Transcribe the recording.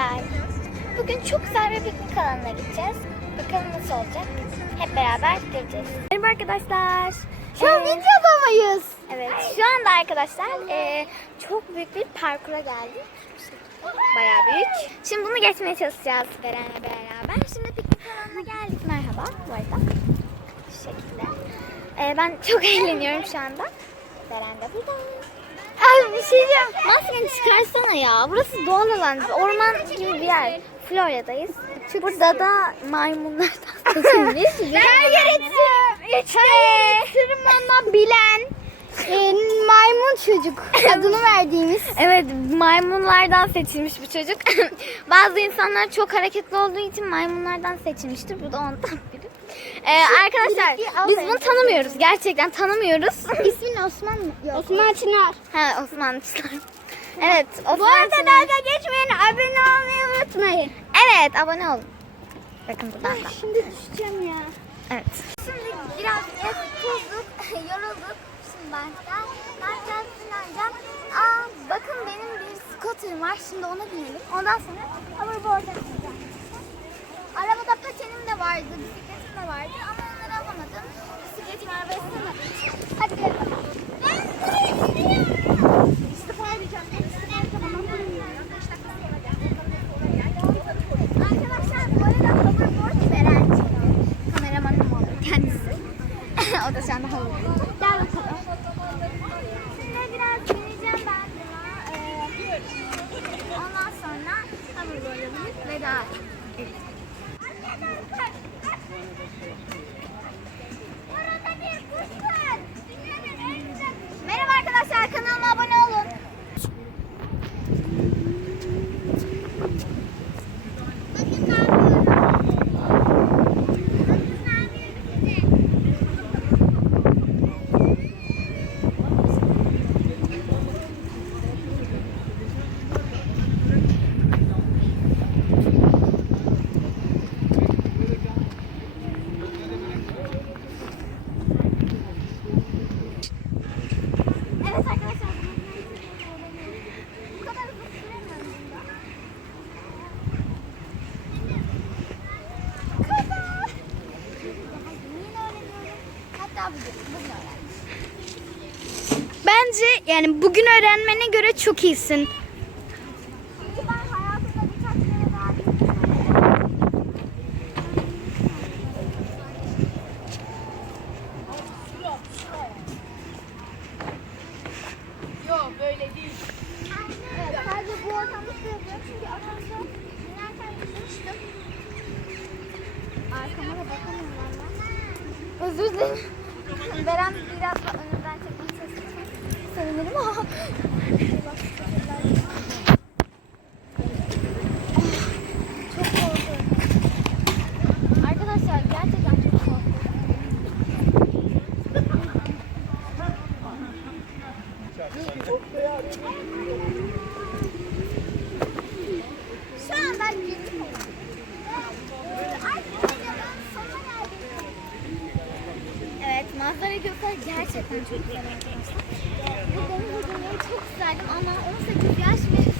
güzel. Bugün çok güzel bir piknik alanına gideceğiz. Bakalım nasıl olacak. Hep beraber göreceğiz. Merhaba arkadaşlar. Şu an ee, videodamayız. Evet şu anda arkadaşlar e, çok büyük bir parkura geldik. Bayağı büyük. Şimdi bunu geçmeye çalışacağız Beren'le beraber. Şimdi piknik alanına geldik. Merhaba bu arada. Şu şekilde. E, ben çok eğleniyorum şu anda. Beren de burada. Ay bir şey diyeceğim. Maskeni çıkarsana ya. Burası doğal alan. Orman gibi bir yer. Florya'dayız. Burada da maymunlardan seçilmiş. Her yeri işte tırmanabilen e, maymun çocuk adını verdiğimiz. Evet maymunlardan seçilmiş bu çocuk. Bazı insanlar çok hareketli olduğu için maymunlardan seçilmiştir. Bu da ondan biri. Ee, arkadaşlar biz bunu tanımıyoruz. Gerçekten tanımıyoruz. İsmin Osman mı? Yok. Osman Çınar. ha Osmanlıçlar. Evet. Osman Bu arada Çınar. dalga geçmeyin abone olmayı unutmayın. Evet abone olun. Bakın buradan da. Şimdi düşeceğim ya. Evet. Şimdi biraz tozduk, yorulduk. Şimdi ben ben biraz dinleneceğim. Aa, bakın benim bir scooter'ım var. Şimdi ona binelim. Ondan sonra hoverboard'a bineceğim. Arabada patenim de vardı, bisikletim de vardı ama onları alamadım. Bisikletimi arabaya sığmadım. Hadi gidelim. Ben buraya gidiyorum. İstifa edeceğim. Arkadaşlar bu arada hoverboard veren kameramanım oldu kendisi. o da şu anda hoverboard. Gel bakalım. Şimdi biraz bineceğim ben buna. Ee, ondan sonra hoverboard'a binip veda edeceğim. Merhaba arkadaşlar kanalıma abone olun. Bakın ne yapıyorum. Bakın ne yapıyorum size. Evet arkadaşlar. Bu kadar hızlı süremiyorum bunda. Kaba. Yeni öğreniyorum. Bence yani bugün öğrenmene göre çok iyisin. Özür dilerim. Beren biraz önümden çekmeye çalışacağım. Sevinirim ama. Çok korkuyorum. Arkadaşlar gerçekten çok korkuyorum. Şu an ben girdim. Artık videonun sonuna geldik. Evet manzara göster gerçekten çok güzel arkadaşlar. Bu girmeyi çok isterdim ama 18 yaş ve